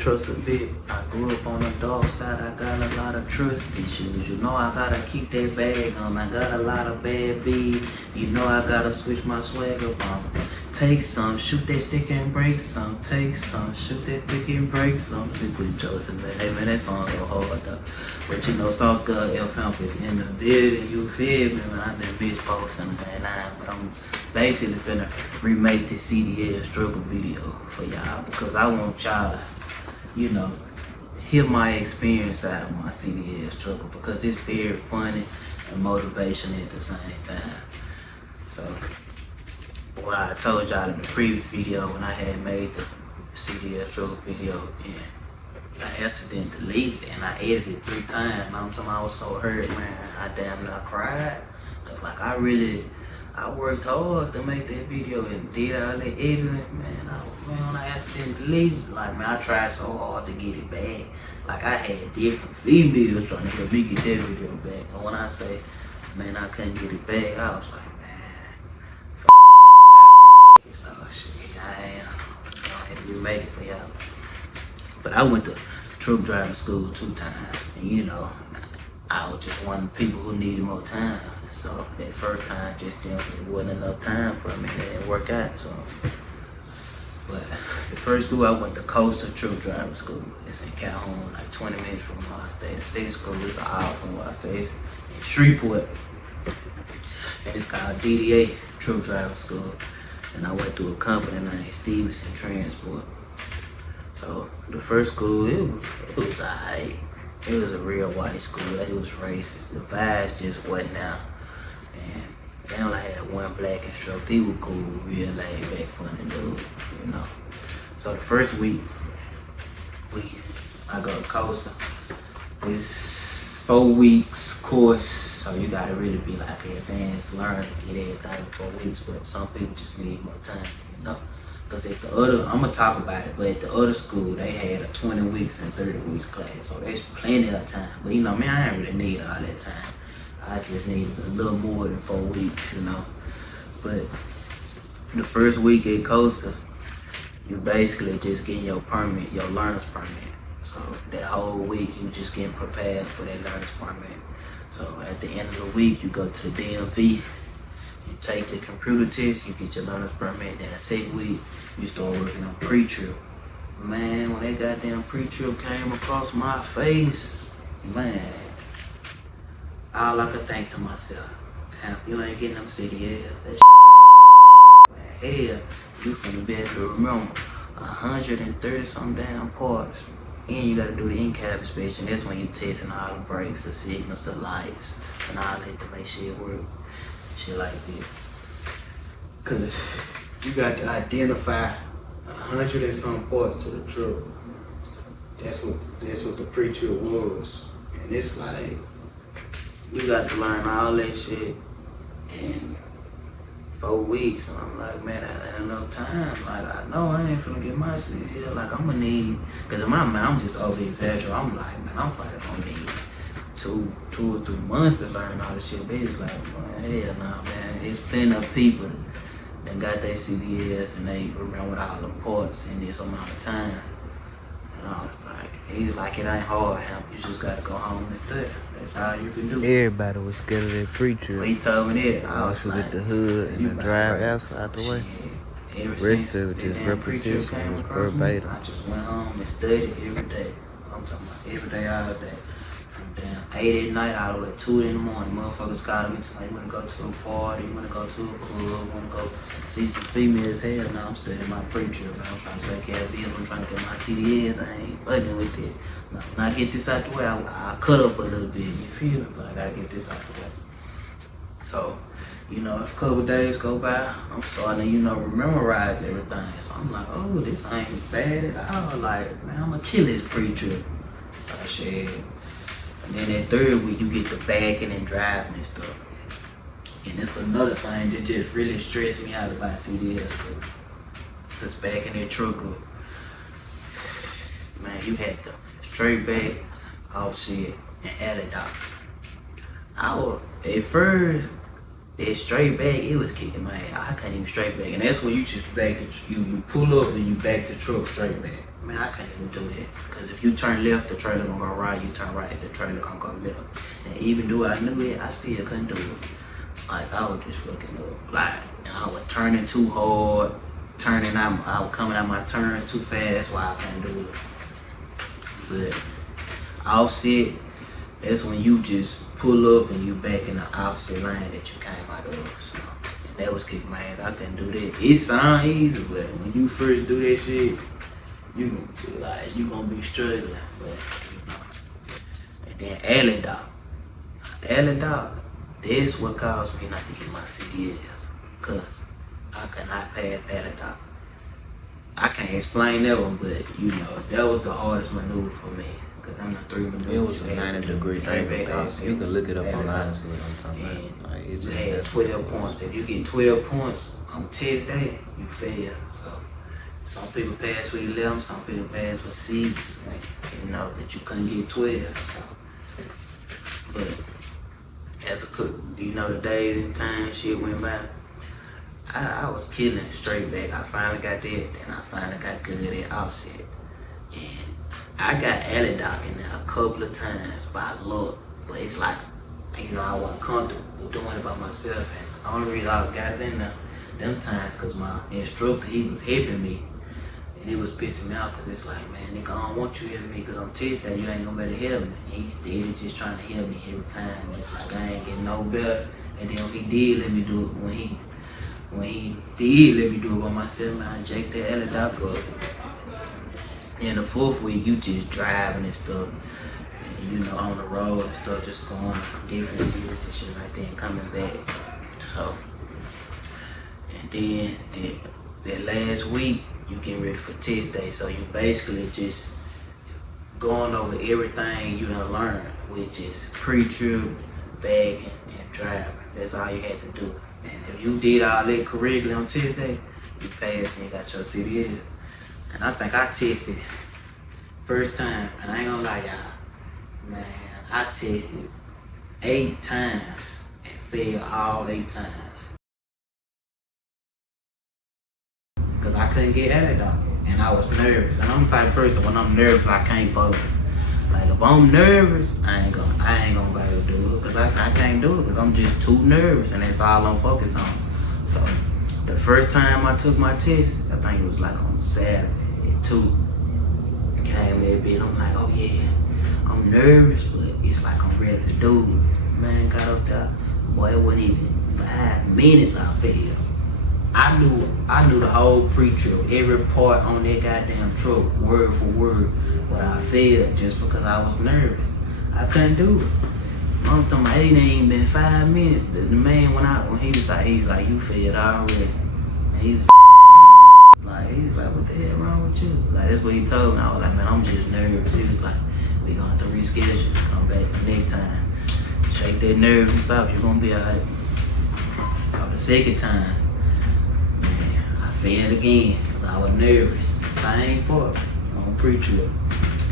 trust a bit. I grew up on the dark side, I got a lot of trust issues. You know I gotta keep that bag on, I got a lot of bad beats. You know I gotta switch my swag up on. Take some, shoot that stick and break some. Take some, shoot that stick and break some. People Joseph, man. Hey man, that song a little hard though. But you know, SAUCEGODF.HAMP is in the building, you feel me, man? I been misposting, man. But I'm basically finna remake this CDL struggle video for y'all because I want y'all to, you know, hear my experience out of my CDL struggle because it's very funny and motivational at the same time. So, what I told y'all in the previous video when I had made the CDL struggle video, and I accidentally deleted it and I edited it 3 times. I'm talking, I was so hurt, man. I damn near cried. Cause like I worked hard to make that video and did all the editing, man. I accidentally deleted it. Like, man, I tried so hard to get it back. Like, I had different females trying to help me get that video back. And when I say, man, I couldn't get it back, I was like, man, so shit, I had to remake it for y'all. But I went to truck driving school 2 times. And, you know, I was just one of the people who needed more time. So that first time just it wasn't enough time for me. It didn't work out. So, but the first school I went to Coastal Truck Driving School. It's in Calhoun, like 20 minutes from where I stay. The city school is an hour from where I stay. It's in Shreveport, and it's called DDA Truck Driving School. And I went through a company named Stevenson Transport. So the first school, it was alright. It was a real white school. It was racist. The vibes just wasn't out. And they only had one black instructor. He was cool, real laid back, funny dude, you know. So the first week, I go to Coastal. It's 4 weeks course, so you gotta really be like advanced learner to get everything in 4 weeks. But some people just need more time, you know. Cause at the other, I'm gonna talk about it, but at the other school, they had a 20 weeks and 30 weeks class, so there's plenty of time. But you know, man, I didn't really need all that time. I just needed a little more than 4 weeks, you know. But the first week at Coastal, you basically just getting your permit, your learner's permit. So that whole week, you just getting prepared for that learner's permit. So at the end of the week, you go to the DMV. You take the computer test, you get your learner's permit. Then the second week, you start working on pre-trip. Man, when that goddamn pre-trip came across my face, man, all I could think to myself, damn, you ain't getting them CDLs. That shit, man, hell, you finna be able to remember 130 some damn parts. And you gotta do the in-cab inspection. That's when you testing all the brakes, the signals, the lights, and all that to make sure it work. Shit like that. Cause you got to identify 100 and some parts to the truck. That's what the pre-trip was. And it's like, you got to learn all that shit in 4 weeks. And I'm like, man, that ain't enough time. Like, I know I ain't finna get my shit here. Like, I'm gonna need, cause in my mind, I'm just over exaggerating. I'm like, man, I'm probably gonna need two or 3 months to learn all this shit. They just like, man, hell nah, man. It's plenty of people that got their CDLs and they remember all the parts in this amount of time. And I was like, he was like, it ain't hard, Hamp. You just gotta go home and study. That's all you can do. Everybody was scared of that pre-trip. So he told me that. I was like, with the hood and the drive outside the way. Rest of it just repetition. It was verbatim. I just went home and studied every day. I'm talking about every day, all day. From damn 8 at night all the way 2 in the morning. Motherfuckers calling me telling me, you wanna go to a party, you wanna go to a club, you wanna go see some females. Hell no, I'm studying my pre-trip, man. I'm trying to take care of bills, I'm trying to get my CDLs. I ain't fucking with it. Now, when I get this out the way, I cut up a little bit, you feel me? But I gotta get this out the way. So, you know, a couple days go by, I'm starting to, you know, memorize everything. So I'm like, oh, this ain't bad at all. Like, man, I'm gonna kill this pre-trip. So I said, and then that 3rd week, you get the backing and driving and stuff. And it's another thing that just really stressed me out about CDL school. Cause backing that truck up, man, you had the straight back, offset, and adductor. At first, that straight back, it was kicking my ass. I couldn't even straight back. And that's when you just you pull up and you back the truck straight back. Man, I can't even do that. Cause if you turn left, the trailer gonna go right. You turn right, the trailer gonna go left. And even though I knew it, I still couldn't do it. Like I was just fucking up. Like, and I was turning too hard, I was coming out my turns too fast while I couldn't do it. But offset, that's when you just pull up and you back in the opposite lane that you came out of. So, and that was kicking my ass. I couldn't do that. It sound easy, but when you first do that shit, you gonna be struggling. But you know. And then alley dog, that's what caused me not to get my CDLs. Cause I could not pass alley dog. I can't explain that one, but you know, that was the hardest maneuver for me. Cause I'm the 3 maneuvers. It was a 90-degree angle pass. You can look it up online, see what I'm talking about. Like, it just had 12 points. If you get 12 points on test day, you fail. So some people pass with 11, some people pass with 6. Like, you know, but you couldn't get 12. So. But as a cook, you know, the days and time shit went by. I was killing straight back. I finally got that, and I finally got good at offset. And I got alley dock in there a couple of times by luck, but it's like, you know, I wasn't comfortable doing it by myself. And the only reason I got it in there them times because my instructor, he was helping me, and it was pissing me out because it's like, man, nigga, I don't want you helping me because I'm testing that you ain't gonna better help me. And he's steady just trying to help me every time. It's like I ain't getting no better. And then when he did let me do it, when he did let me do it by myself, man, I jacked that alley dock up. In the 4th week, you just driving and stuff, and, you know, on the road and stuff, just going different cities and shit like that and coming back. So, and then that last week, you getting ready for test day. So you basically just going over everything you done learned, which is pre-trip, bagging, and driving. That's all you had to do. And if you did all that correctly on test day, you passed and you got your CDL. And I think I tested first time, and I ain't gonna lie y'all, man, I tested 8 times and failed all 8 times. Cause I couldn't get at it though, and I was nervous. And I'm the type of person, when I'm nervous, I can't focus. Like if I'm nervous, I ain't gonna be able to do it, cause I can't do it, cause I'm just too nervous, and that's all I'm focused on. So the first time I took my test, I think it was like on Saturday at 2. I came that bit, I'm like, oh yeah, I'm nervous, but it's like I'm ready to do it. Man, got up there, boy, it wasn't even 5 minutes I failed. I knew the whole pre-trip, every part on that goddamn truck, word for word, but I failed just because I was nervous. I couldn't do it. I'm talking about, it ain't even been 5 minutes. The man when he was like, you failed already. And he was like, what the hell wrong with you? Like, that's what he told me. I was like, man, I'm just nervous. He was like, we gonna have to reschedule, come back the next time. Shake that nervousness off, you're gonna be alright. So the second time, man, I failed again, because I was nervous. Same part on pre-trip.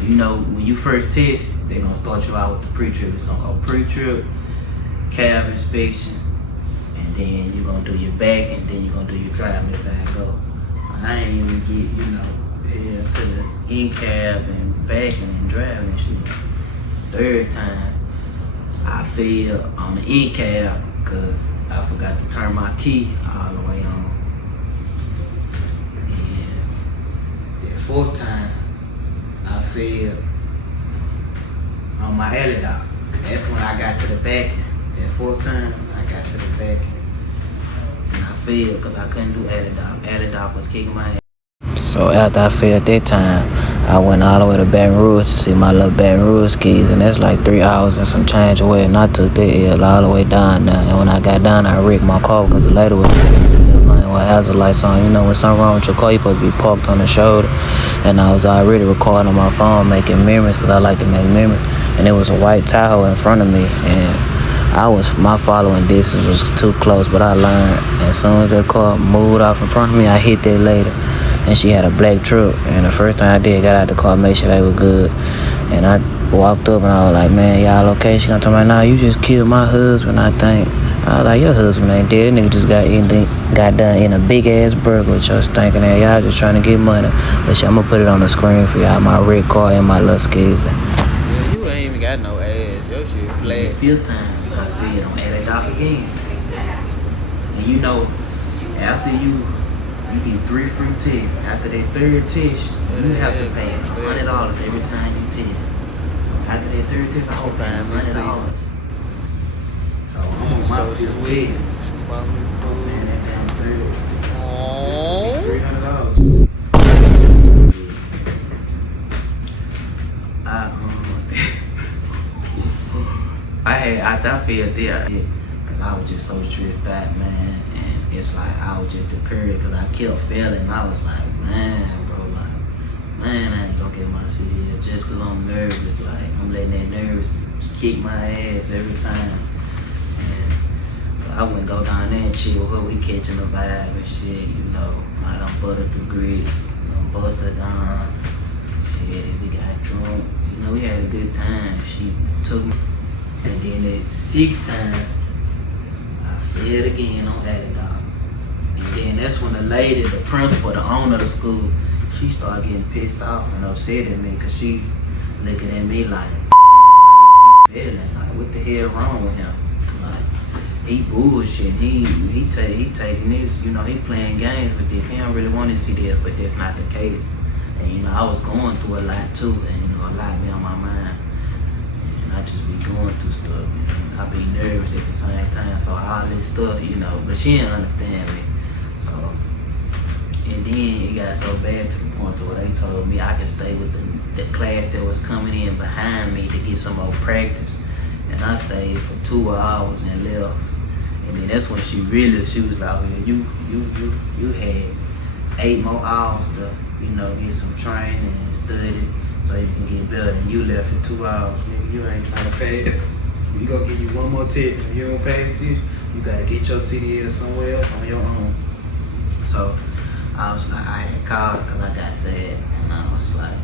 You know, when you first test, they're gonna start you out with the pre-trip. It's gonna go pre-trip, cab inspection, and then you're gonna do your back, and then you're gonna do your drive. That's how it go. So I ain't even get, you know, to the in-cab and back and driving and shit. Third time, I failed on the in-cab because I forgot to turn my key all the way on. And the 4th time, I failed on my alley dock. That's when I got to the back. That 4th time, I got to the back. And I failed because I couldn't do alley dock. Alley dock was kicking my ass. So after I failed that time, I went all the way to Baton Rouge to see my little Baton Rouge skis, and that's like 3 hours and some change away. And I took that L all the way down there. And when I got down, I wrecked my car because the lady was with hazard lights on. You know, when something wrong with your car, you're supposed to be parked on the shoulder. And I was already recording on my phone, making memories, because I like to make memories. And there was a white Tahoe in front of me, and my following distance was too close, but I learned as soon as that car moved off in front of me, I hit that lady. And she had a black truck, and the first thing I did, got out the car, make sure they were good. And I walked up and I was like, man, y'all okay? She gonna tell me, nah, you just killed my husband, I think. I was like, your husband ain't dead. That nigga just got done in a big ass burger with your stinking ass. Y'all just trying to get money. But shit, I'm gonna put it on the screen for y'all. My red car and my little skis. Yeah, you ain't even got no ass. Your shit flat. Fifth time, you gotta pay it on $80 again. And you know, after you get 3 free tests. After that third test, you have to pay $100 every time you test. So after that third test, I hope I pay $100. So I'm on my fifth test. Man, that damn $300. I feel that because I was just so stressed out, man, and it's like I was just discouraged because I kept failing. And I was like, man, bro, like, man, I ain't gonna get my CDL just because I'm nervous. Like, I'm letting that nerves kick my ass every time. And so I wouldn't go down there and chill with her. We catching the vibe and shit, you know. I done buttered through grits, done busted down. Shit, we got drunk. You know, we had a good time. She took me. And then the 6th time, I failed again on $80. And then that's when the lady, the principal, the owner of the school, she started getting pissed off and upset at me because she looking at me like, failing. Like, what the hell wrong with him? Like, he bullshit. He taking this, you know, he playing games with this. He don't really want to see this, but that's not the case. And, you know, I was going through a lot too, and, you know, a lot be on my mind. I just be going through stuff, and I be nervous at the same time. So all this stuff, you know, but she didn't understand me. So, and then it got so bad to the point to where they told me I could stay with the class that was coming in behind me to get some more practice. And I stayed for 2 hours and left. And then that's when she was like, oh, you had 8 more hours to, you know, get some training and study, so you can get better, and you left in 2 hours. Nigga, you ain't trying to pass. We gonna give you one more test. If you don't pass this, you gotta get your CDL somewhere else on your own. So I was like, I had called because I got sad, and I was like,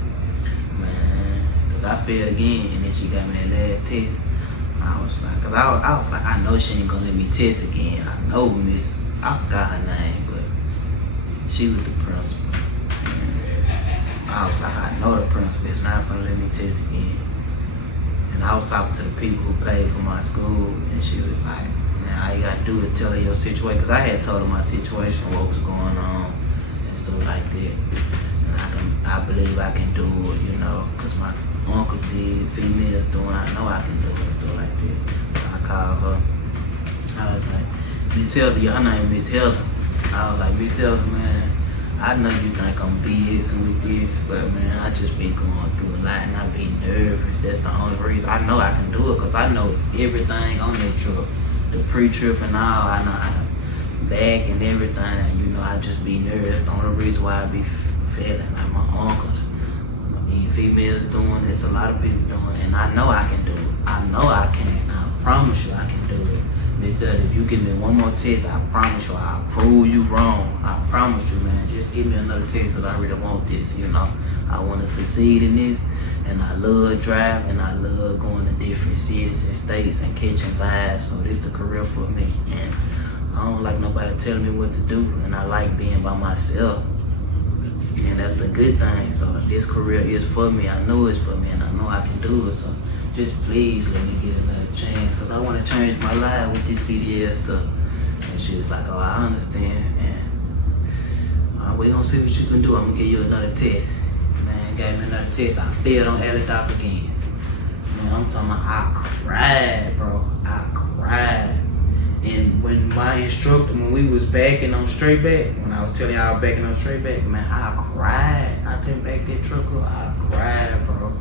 man, because I failed again, and then she got me that last test. I was like, because I was like, I know she ain't gonna let me test again. I know Miss, I forgot her name, but she was the principal. I was like, I know the principal is not gonna let me test again. And I was talking to the people who paid for my school, and she was like, man, all you gotta do is tell her your situation. Because I had told her my situation, what was going on, and stuff like that. And I believe I can do it, you know, because my uncles did, females doing, I know I can do it, and stuff like that. So I called her. I was like, Miss Heather, your name Miss Heather. I was like, Miss Heather, man, I know you think I'm BS with this, but man, I just been going through a lot and I be nervous. That's the only reason I know I can do it, because I know everything on that truck. The pre-trip and all, I know how to back and everything. You know, I just be nervous. That's the only reason why I be feeling like my uncles. These females doing this, a lot of people doing it, and I know I can do it. I know I can. I promise you I can do it. They said, if you give me one more test, I promise you I'll prove you wrong. I promise you, man. Just give me another test, because I really want this, you know. I want to succeed in this, and I love driving, and I love going to different cities and states and catching vibes. So this the career for me, and I don't like nobody telling me what to do, and I like being by myself. And that's the good thing. So this career is for me. I know it's for me, and I know I can do it. So just please let me get another chance, because I want to change my life with this CDL stuff. And she was like, oh, I understand, and we gonna see what you can do. I'm gonna give you another test. Man, gave me another test. I failed on $80 again. Man, I'm talking about, I cried, bro. I cried. And when my instructor, when we was backing on straight back, when I was telling y'all backing on straight back, man, I cried. I couldn't back that truck up. I cried, bro.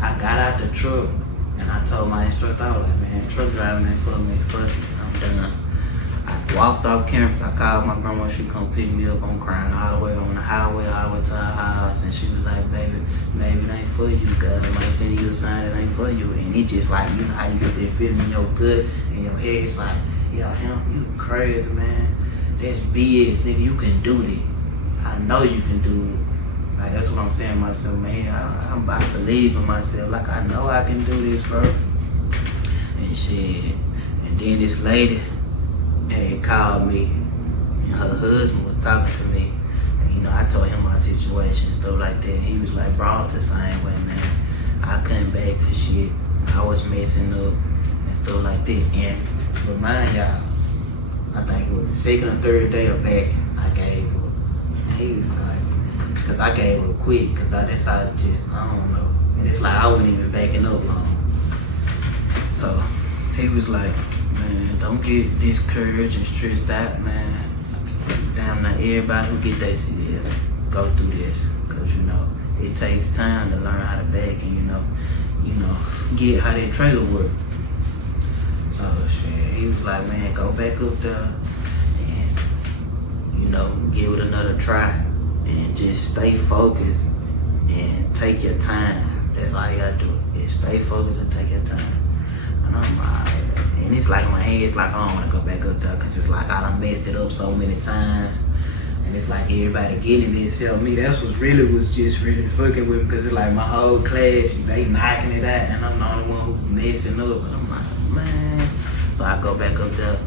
I got out the truck and I told my instructor, I was like, man, truck driving ain't for me, fuck it, I'm done. I walked off campus. I called my grandma, she come pick me up. I'm crying all the way on the highway, all the way to her house, and she was like, baby, maybe it ain't for you, God might send you a sign it ain't for you. And it just like, you know how you get that feeling in your gut and your head, it's like, yeah, him, you crazy, man. That's BS, nigga, you can do this. I know you can do it. Like, that's what I'm saying to myself, man. I believe in myself. Like, I know I can do this, bro. And shit. And then this lady, had called me, and her husband was talking to me. And, you know, I told him my situation and stuff like that. He was like, bro, I was the same way, man. I couldn't beg for shit. I was messing up and stuff like that. And remind y'all, I think it was the second or third day of back, I gave up. And he was like, cause I gave up quick, cause that's how I don't know. And it's like I wasn't even backing up long. So he was like, man, don't get discouraged and stressed out, man. Damn, not everybody who get their CDLs go through this, cause you know it takes time to learn how to back and you know get how that trailer work. So shit, he was like, man, go back up there and you know give it another try and just stay focused and take your time. That's all you gotta do. Is stay focused and take your time. And I'm like, and it's like in my head, it's like I don't want to go back up there because it's like I done messed it up so many times. And it's like everybody getting it except me. That's what really was just really fucking with me because it's like my whole class, they knocking it out and I'm the only one who messing up. And I'm like, man. So I go back up there.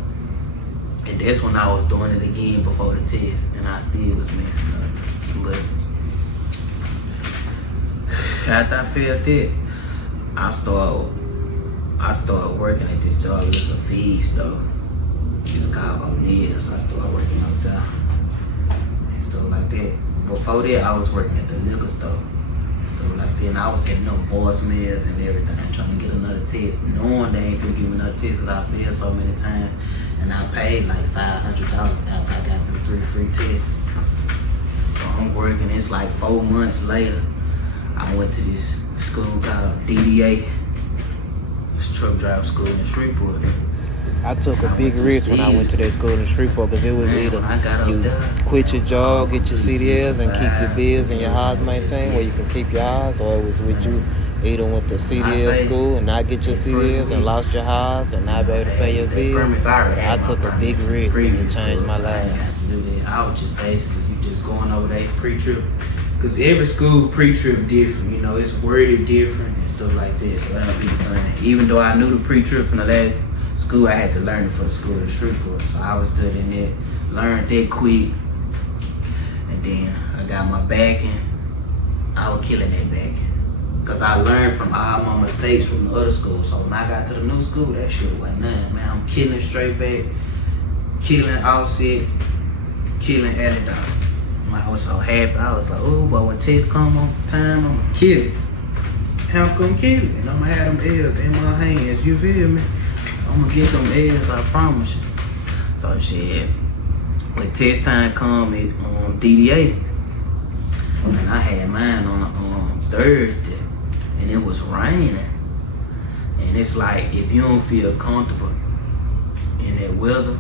And that's when I was doing it again before the test and I still was messing up. But after I failed that, I started working at this job. It's a feed store. It's called O'Neill's. So I started working up there and stuff like that. Before that, I was working at the liquor store and stuff like that. And I was sending them voicemails and everything, trying to get another test, knowing they ain't finna give me another test because I failed so many times. And I paid like $500 after I got through 3 free tests. So I'm working. It's like 4 months later. I went to this school called DDA. It's truck driver school in Shreveport. I took a big risk when I went to that school in Shreveport because it was either you quit your job, get your CDLs, and keep your bills and your house maintained where you can keep your house, or it was with you either went to CDL school and not get your CDLs and lost your house and not be able to pay your bills. So I took a big risk and it changed my life. I was just basically just going over that pre-trip. Cause every school pre-trip different, you know, it's worded different and stuff like that. So that'll be the same. Even though I knew the pre-trip from the last school, I had to learn it for the school in Shreveport. So I was studying it, learned that quick, and then I got my backing. I was killing that backing. Cause I learned from all my mistakes from the other school. So when I got to the new school, that shit was nothing, man. I'm killing straight back, killing offset, killing alley dog. I was so happy. I was like, oh, but when tests come on time, I'm gonna kill it. I'm gonna kill it. And I'm gonna have them L's in my hands, you feel me? I'm gonna get them L's, I promise you. So shit, when test time come, it on DDA. And I had mine on Thursday, and it was raining. And it's like, if you don't feel comfortable in that weather,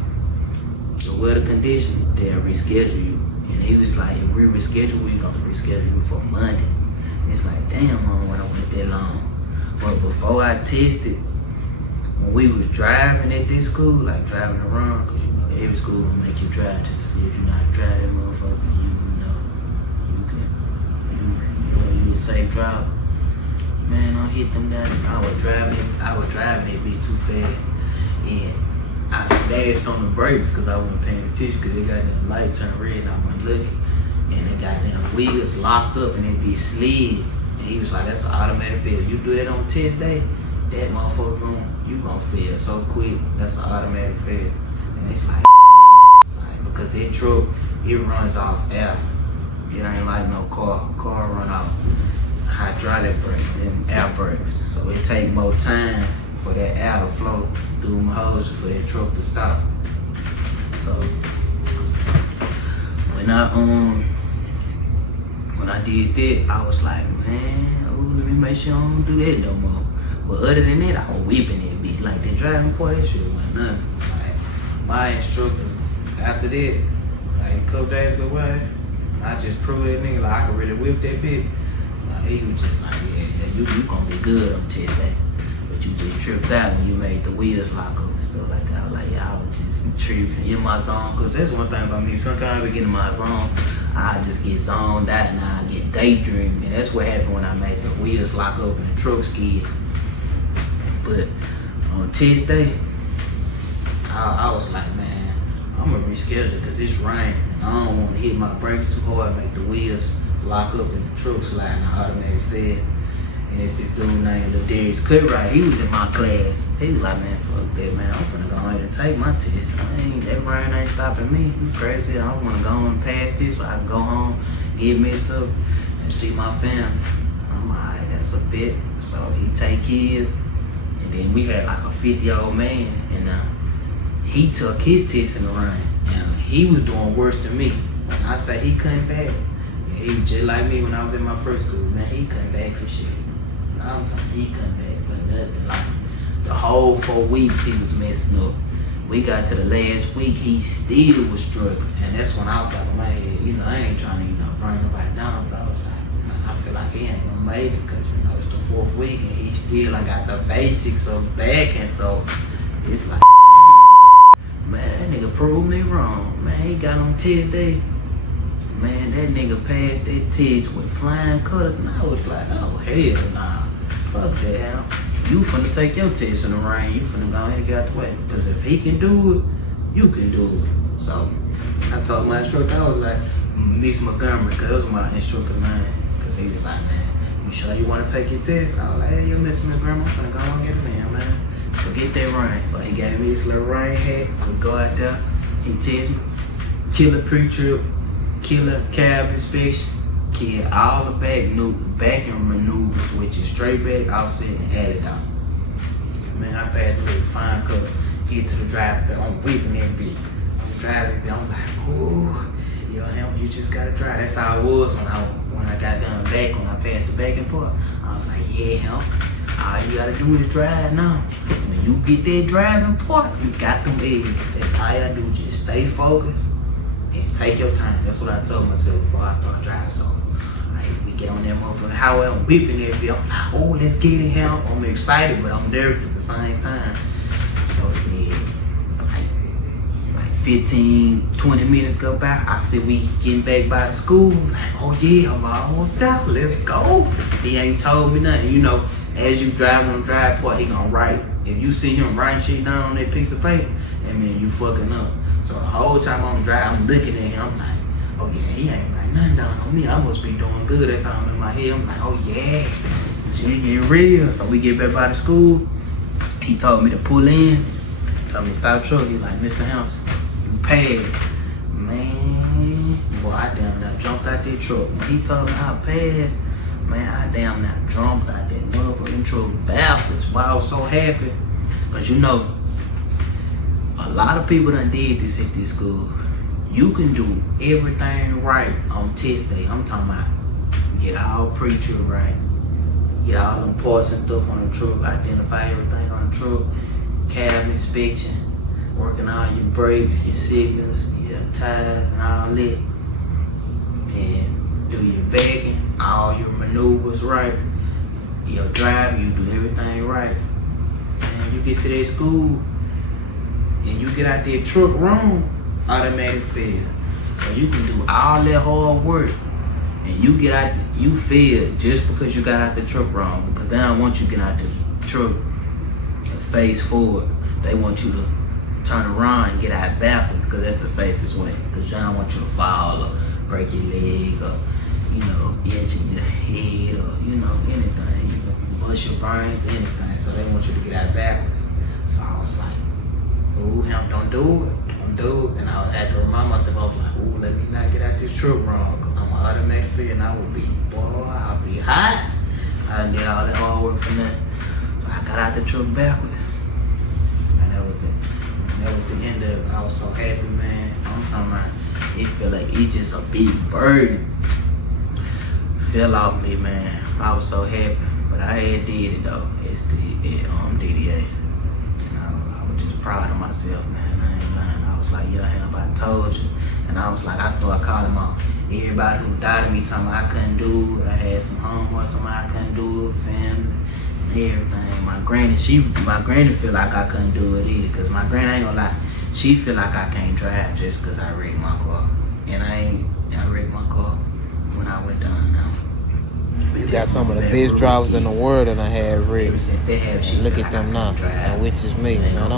the weather condition, they'll reschedule you. And he was like, if we reschedule, we're gonna reschedule you for Monday. It's like, damn, I don't wanna wait that long. But before I tested, when we was driving at this school, like driving around, cause you know, every school will make you drive just to see if you're not driving, motherfucker, you a safe driver. Man, I hit them guys. I was driving that bitch too fast. And I smashed on the brakes because I wasn't paying attention because they got that light turned red and I wasn't looking. And they got them wheels locked up and it be slid. And he was like, that's an automatic fail. You do that on test day, that motherfucker you gonna fail so quick. That's an automatic fail. And it's like because that truck, it runs off air. It ain't like no car. Car run off hydraulic brakes and air brakes. So it take more time for that air to flow through them hoses for that truck to stop. So when I did that, I was like, man, let me make sure I don't do that no more. But other than that, I was whipping that bitch. Like the driving part, that shit wasn't nothing. Like my instructor, after that, like a couple days go by, I just proved that nigga like I could really whip that bitch. Like he was just like, yeah, you gonna be good on test day. But you just tripped out when you made the wheels lock up and stuff like that. I was like, yeah, I was just tripping in my zone. Cause that's one thing about me. Sometimes I get in my zone, I just get zoned out and I get daydreaming. And that's what happened when I made the wheels lock up and the truck skid. But on test day, I was like, man, I'm gonna reschedule it because it's raining and I don't want to hit my brakes too hard, make the wheels lock up and the truck slide in the automatic fed. And it's this dude named Ladarius Cutright. He was in my class. He was like, man, fuck that, man. I'm finna go ahead and take my test. That rain ain't stopping me. You crazy? I want to go and pass this so I can go home, get messed up, and see my family. I'm like, that's a bit. So he take his, and then we had like a 50-year-old man, and he took his test in the rain, and he was doing worse than me. When I say he couldn't back, he was just like me when I was in my first school, man. He couldn't back for shit. I'm talking, he couldn't back for nothing. Like the whole 4 weeks he was messing up. We got to the last week, he still was struggling. And that's when I was like, man, I ain't trying to, bring nobody down, but I was like, man, I feel like he ain't gonna make it because, it's the 4th week and he still ain't got the basics of backing. So it's like, man, that nigga proved me wrong. Man, he got on test day. Man, that nigga passed that test with flying colors, and I was like, oh, hell nah. Fuck that, hell. You finna take your test in the rain. You finna go ahead and get out the way. Because if he can do it, you can do it. So, I told my instructor, I was like, Miss Montgomery, because that was my instructor, man. Because he was like, man, you sure you want to take your test? I was like, hey, you Miss Montgomery, I'm finna go and get it in, man. Forget that rain. So he gave me this little rain hat. We go out there, he test me, killer pre-trip, killer cab inspection, kill all the backing maneuvers, which is straight back, offset, and add it out. Man, I passed the little fine color, get to the drive, I'm whipping that bitch. I'm driving, I'm like, ooh, you just gotta drive. That's how it was when I got done back, when I passed the backing part. I was like, yeah, all you gotta do is drive now. When you get that driving part, you got them edges. That's all I do, just stay focused. And take your time. That's what I told myself before I started driving. So, we get on that motherfucking highway, I'm whipping that bitch. I'm like, oh, let's get it, hell. I'm excited, but I'm nervous at the same time. So, see, like 15, 20 minutes go by. I see we getting back by the school. I'm like, oh, yeah, I'm almost there. Let's go. He ain't told me nothing. As you drive on the drive part, he gonna write. If you see him writing shit down on that piece of paper, that mean you fucking up. So the whole time I'm driving, I'm looking at him, I'm like, oh yeah, he ain't writing nothing down on me. I must be doing good. That's how I'm in my head. I'm like, oh yeah, shit getting real. So we get back by the school. He told me to pull in. Told me to stop truck. He like, Mr. Hampton, you passed. Man, boy, I damn near jumped out that truck. When he told me I passed, man, I damn near jumped out that motherfucking truck backwards. Why I was so happy. Cause a lot of people done did this at this school. You can do everything right on test day. I'm talking about get all pre-trip right, get all them parts and stuff on the truck, identify everything on the truck, cab inspection, working all your brakes, your signals, your tires and all that. Then do your backing, all your maneuvers right, your drive, you do everything right. And you get to that school, and you get out there truck wrong, automatic fail. So you can do all that hard work and you get out, you fail just because you got out the truck wrong. Because they don't want you to get out the truck and face forward. They want you to turn around and get out backwards because that's the safest way. Because they don't want you to fall or break your leg or, injure your head or, anything. Bust your brains, anything. So they want you to get out backwards. So I was like, ooh, hemp, don't do it. Don't do it. And I had to remind myself, I was like, ooh, let me not get out this truck wrong. Because I'm an automatic figure and I would be, I'll be hot. I done did all that hard work for nothing. So I got out the truck backwards. And that was the end of it. I was so happy, man. I'm talking about, it felt like it's just a big burden. Fell off me, man. I was so happy. But I had did it though. It's the DDA. I was just proud of myself, man. I ain't lying. I was like, yeah, hemp, I told you. And I was like, I started calling my everybody who doubted me, telling me I couldn't do it. I had some homework, somebody I couldn't do it, family, and everything. My granny feel like I couldn't do it either. Cause my granny ain't gonna lie, she feel like I can't drive just cause I wrecked my car. And I wrecked my car when I went down now. got some of the best drivers in the world that I had written. And look at them now, and which is me. Man,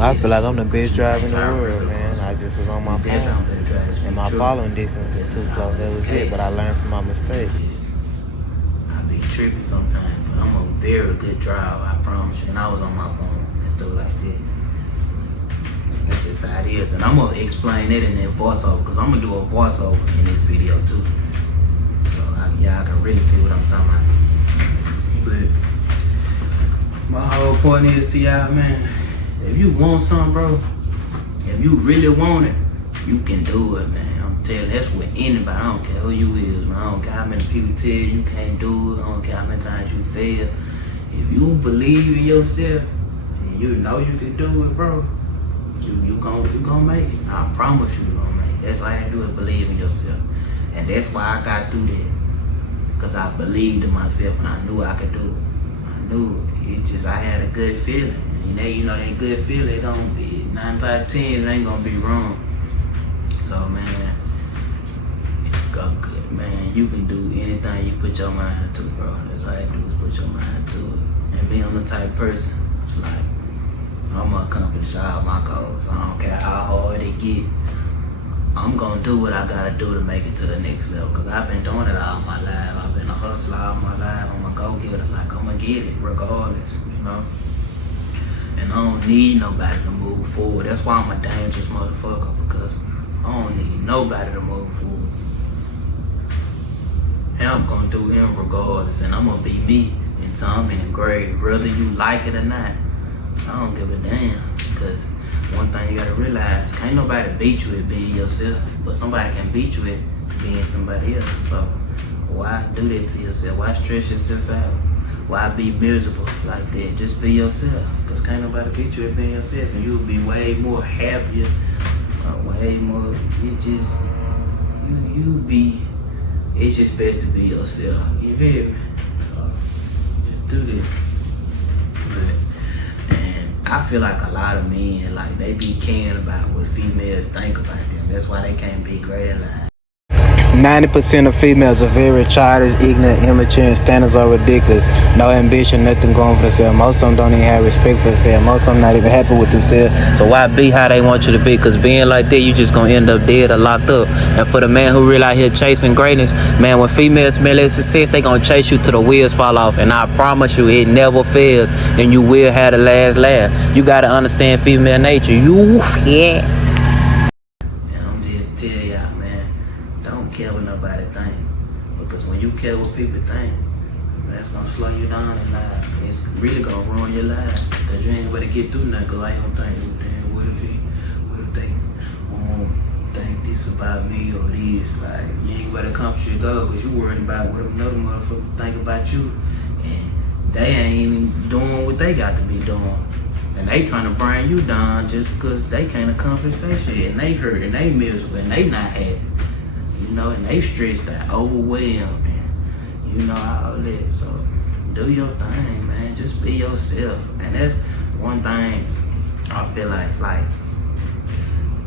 I feel like I'm the best driver in the world, man. I just was on my phone, and my following distance was too close. That was it. But I learned from my mistakes. I be tripping sometimes, but I'm a very good driver, I promise you. And I was on my phone and stuff like that. That's just how it is. And I'm gonna explain it in that voiceover, because I'm gonna do a voiceover in this video too. So y'all can really see what I'm talking about. But my whole point is to y'all, man, if you want something, bro, if you really want it, you can do it, man. I'm telling you, that's with anybody. I don't care who you is, man. I don't care how many people tell you can't do it. I don't care how many times you fail. If you believe in yourself and you know you can do it, bro, you gonna make it. I promise you gonna make it. That's all I had to do is believe in yourself. And that's why I got through that. Because I believed in myself and I knew I could do it. I knew it just, I had a good feeling. And you know that good feeling, it don't be 9 out of 10, it ain't gonna be wrong. So man, go good, man. You can do anything you put your mind to, bro. That's all you do is put your mind to it. And me, I'm the type of person, like, I'm gonna accomplish all my goals. I don't care how hard it get. I'm gonna do what I gotta do to make it to the next level. Cause I've been doing it all my life. I've been a hustler all my life. I'm a go-getter. Like, I'm gonna get it regardless, you know? And I don't need nobody to move forward. That's why I'm a dangerous motherfucker, because I don't need nobody to move forward. And I'm gonna do him regardless. And I'm gonna be me until I'm in the grave. Whether you like it or not, I don't give a damn. Because one thing you gotta realize, can't nobody beat you at being yourself, but somebody can beat you at being somebody else. So why do that to yourself? Why stress yourself out? Why be miserable like that? Just be yourself, because can't nobody beat you at being yourself, and you'll be way more happier, way more, it's just best to be yourself, you feel me? So just do this. I feel like a lot of men, like, they be caring about what females think about them. That's why they can't be great in life. 90% of females are very childish, ignorant, immature, and standards are ridiculous. No ambition, nothing going for themselves. Most of them don't even have respect for themselves. Most of them not even happy with themselves. So why be how they want you to be? Because being like that, you just gonna end up dead or locked up. And for the man who really out here chasing greatness, man, when females smell their success, they gonna chase you till the wheels fall off. And I promise you, it never fails. And you will have the last laugh. You gotta understand female nature. Yeah. Care what nobody think, because when you care what people think, that's gonna slow you down in life. It's really gonna ruin your life, because you ain't able to get through nothing. Cause I don't think, damn, what if they won't think this about me or this? Like, you ain't able to accomplish your goal because you worried about what another motherfucker think about you, and they ain't even doing what they got to be doing. And they trying to bring you down just because they can't accomplish that shit, and they hurt, and they miserable, and they not happy. You know, and they stressed out, overwhelmed, and you know, all that. So do your thing, man. Just be yourself. And that's one thing I feel like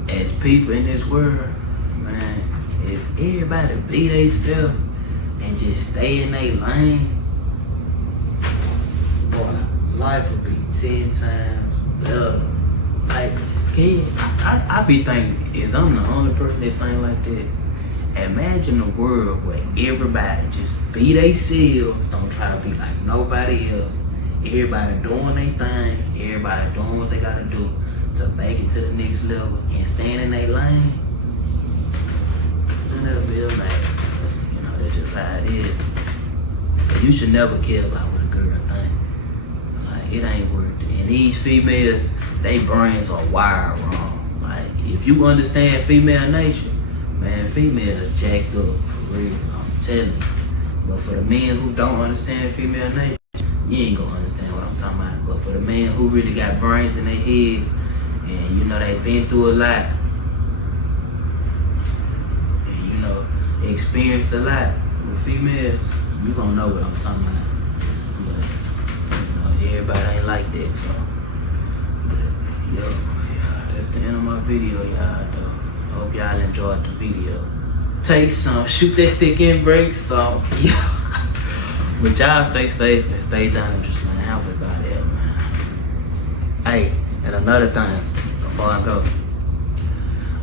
as people in this world, man, if everybody be themselves and just stay in their lane, boy, life would be 10 times better. Like, I be thinking, is I'm the only person that think like that? Imagine a world where everybody just be themselves, don't try to be like nobody else. Everybody doing their thing, everybody doing what they gotta do to make it to the next level and stand in their lane. It'll never be amazing. You know, that's just how it is. But you should never care about what a girl think. Like, it ain't worth it. And these females, they brains are wired wrong. Like, if you understand female nature, man, females jacked up, for real, I'm telling you. But for the men who don't understand female nature, you ain't gonna understand what I'm talking about. But for the men who really got brains in their head, and you know, they been through a lot, and you know, experienced a lot with females, you gonna know what I'm talking about. But, you know, everybody ain't like that, so. But, yo, yeah, that's the end of my video, y'all, though. Hope y'all enjoyed the video. Take some, shoot that stick and break some. Yeah. But y'all stay safe and stay dangerous, man. Help us out there, man. Hey, and another thing before I go.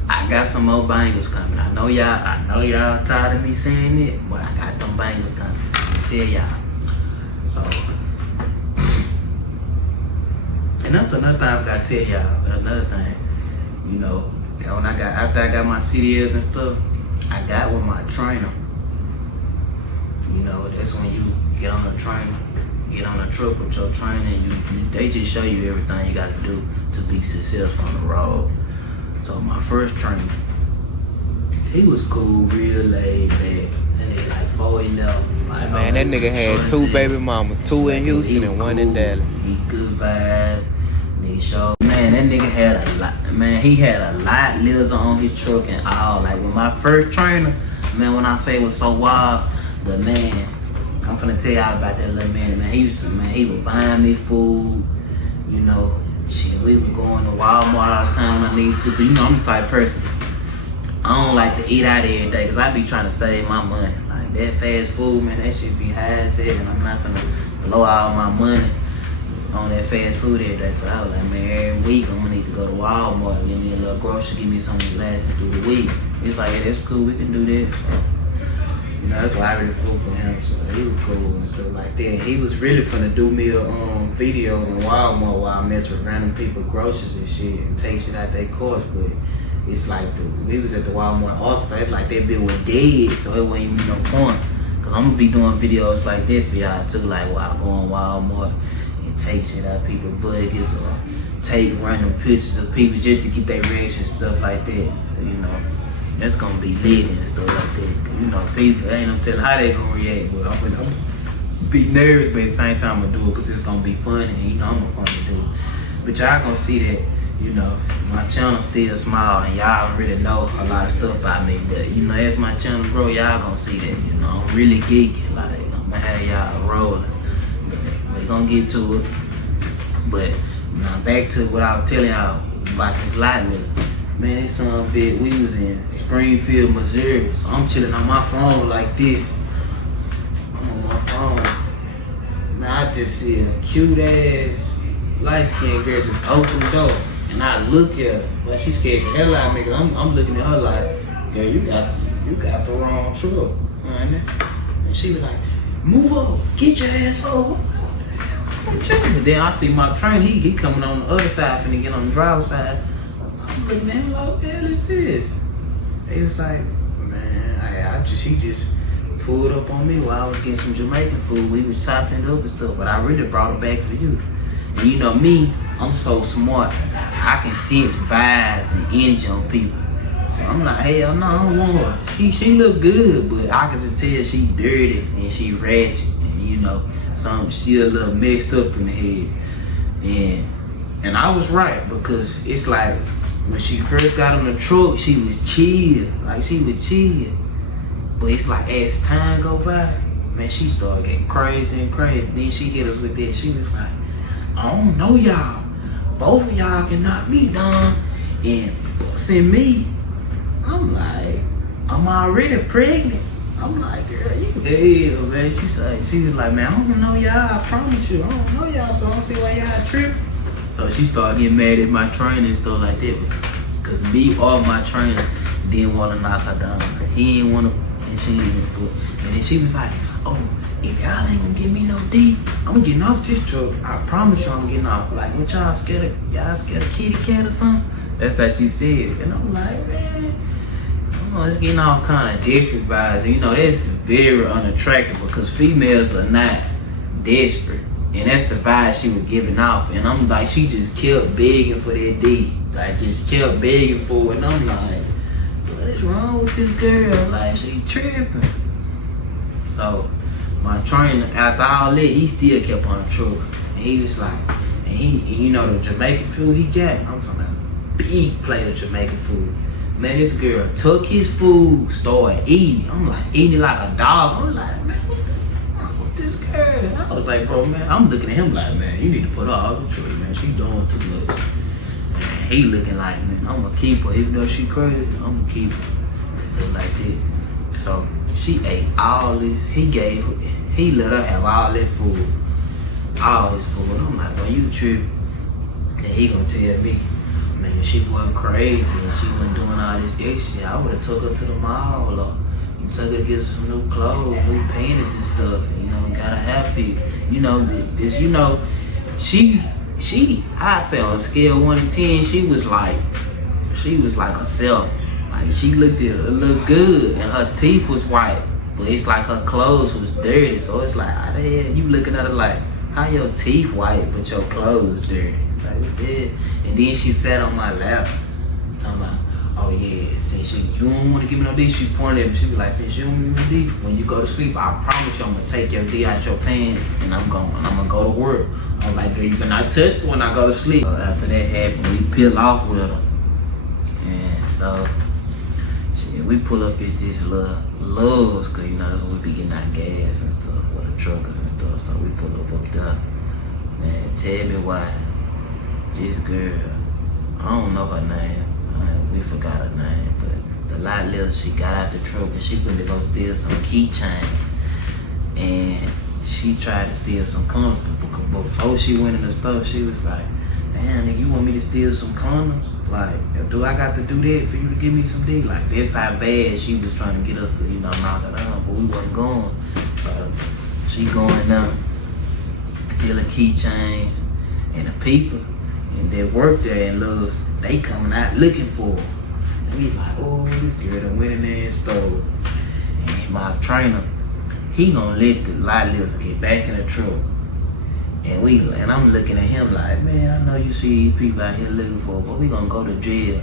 I got some more bangers coming. I know y'all tired of me saying it, but I got them bangers coming. I tell y'all. So, and that's another thing I gotta tell y'all. Another thing, you know, when after I got my CDLs and stuff, I got with my trainer. You know, that's when you get on the trainer, get on the truck with your trainer, and they just show you everything you gotta do to be successful on the road. So my first trainer, he was cool, real laid back, and they like 4'11". Man, that nigga had 2 baby mamas, 2 in Houston and 1 in Dallas. He good vibes, nigga show. Man, that nigga had a lot. Man, he had a lot lizard on his truck and all. Like with my first trainer, man, when I say it was so wild, the man, I'm finna tell y'all about that little man. Man, he was buying me food, you know. Shit, we were going to Walmart all the time when I needed to. Cause you know I'm the type of person, I don't like to eat out every day, cause I be trying to save my money. Like that fast food, man, that shit be high as hell, and I'm not finna blow all my money on that fast food every day. So I was like, man, every week I'm gonna need to go to Walmart, give me a little grocery, give me something to last me through the week. He was like, yeah, that's cool, we can do that. So, you know, that's why I really fuck with him. So he was cool and stuff like that. He was really finna do me a video in Walmart while I mess with random people, groceries and shit, and take shit out their course. But it's like we was at the Walmart office, so it's like that bill was dead, so it wasn't even no point. Cause I'm gonna be doing videos like that for y'all too, like while I go on Walmart and take shit out people's buckets or take random pictures of people just to get their reaction and stuff like that. You know, that's gonna be lit and stuff like that. Cause you know, people ain't no telling how they gonna react, but I'm gonna be nervous, but at the same time I'm gonna do it cause it's gonna be funny, and you know I'm a funny dude. But y'all gonna see that, you know, my channel still small and y'all really know a lot of stuff about me, but you know, as my channel grow, y'all gonna see that, you know, I'm really geeky, like I'm gonna have y'all rolling. We gonna get to it. But now back to what I was telling y'all about this light nigga. Man, this son bitch, we was in Springfield, Missouri, so I'm chilling on my phone like this. I'm on my phone. Man, I just see a cute ass light-skinned girl just open the door. And I look at her, but she scared the hell out of me, cause I'm looking at her like, girl, you got the wrong truck, honey. And she was like, move over, get your ass over. I'm chilling. But then I see my train, he coming on the other side, finna get on the driver's side. I'm looking at him like, what the hell is this? He was like, man, he just pulled up on me while I was getting some Jamaican food. We was chopping it up and stuff, but I really brought it back for you. And you know me, I'm so smart. I can sense vibes and energy on people. So I'm like, hell no, I don't want her. She look good, but I can just tell she dirty and she ratchet. And you know, she a little messed up in the head. And I was right, because it's like, when she first got on the truck, she was chill. Like, she was chill. But it's like, as time go by, man, she started getting crazy and crazy. Then she hit us with that. She was like, I don't know y'all. Both of y'all can knock me down and send me. I'm like, I'm already pregnant. I'm like, girl, you hell, man. She was like, man, I don't know y'all. I promise you, I don't know y'all, so I don't see why y'all tripping. So she started getting mad at my trainer and stuff like that. Cause me or my trainer didn't want to knock her down. He didn't want to, and she didn't even put. And then she was like, oh, if y'all ain't gonna give me no D, I'm getting off this truck. I promise you I'm getting off. Like, what y'all scared of kitty cat or something? That's how she said. And I'm like, man, it's getting all kind of different vibes. You know, that's very unattractive because females are not desperate. And that's the vibe she was giving off. And I'm like, she just kept begging for that D. Like, just kept begging for it. And I'm like, what is wrong with this girl? Like, she tripping. So, my trainer, after all that, he still kept on the truck. And he was like, and you know the Jamaican food he got? I'm talking about a big plate of Jamaican food. Man, this girl took his food, started eating. I'm like, eating like a dog. I'm like, man, what the fuck with this girl? I was like, bro, man, I'm looking at him like, man, you need to put her out the truck, man. She doing too much. And he looking like, man, I'm gonna keep her. Even though she crazy, I'm gonna keep her. And stuff like that. So she ate all this. He let her have all that food, all his food. I'm like, well, you tripping? And he gonna tell me, man, she wasn't crazy and she wasn't doing all this extra. I would have took her to the mall or you took her to get some new clothes, new panties and stuff. And, you know, gotta have it. You know, this, you know, she, I say on a scale of 1 to 10, she was like a 7. Like she looked good and her teeth was white, but it's like her clothes was dirty. So it's like, how the hell you looking at her like, how your teeth white but your clothes dirty? Like, yeah. And then she sat on my lap, talking about, oh yeah, since you don't want to give me no D, she pointed at me. She was like, since you don't give me no D, when you go to sleep, I promise you I'm gonna take your D out your pants and I'm gonna go to work. I'm like, girl, you cannot touch me when I go to sleep. So after that happened, we peel off with her. And so, shit, we pull up at this little Lowe's, cause you know that's when we be getting our gas and stuff for the truckers and stuff. So we pull up there. Man, tell me why this girl, I don't know her name. We forgot her name, but the lot little, she got out the truck and she went to go steal some keychains. And she tried to steal some condoms, but before she went in the store, she was like, damn, nigga, you want me to steal some condoms? Like, do I got to do that for you to give me some dick? Like, that's how bad she was trying to get us to, you know, knock it out, but we wasn't going. So she going down, stealing keychains, and the people and they work there in Lowe's, they coming out looking for her. And we like, oh, this girl done went in there and stole. And my trainer, he gonna let the lot lives get back in the truck. And I'm looking at him like, man, I know you see people out here looking for her, but we gonna go to jail.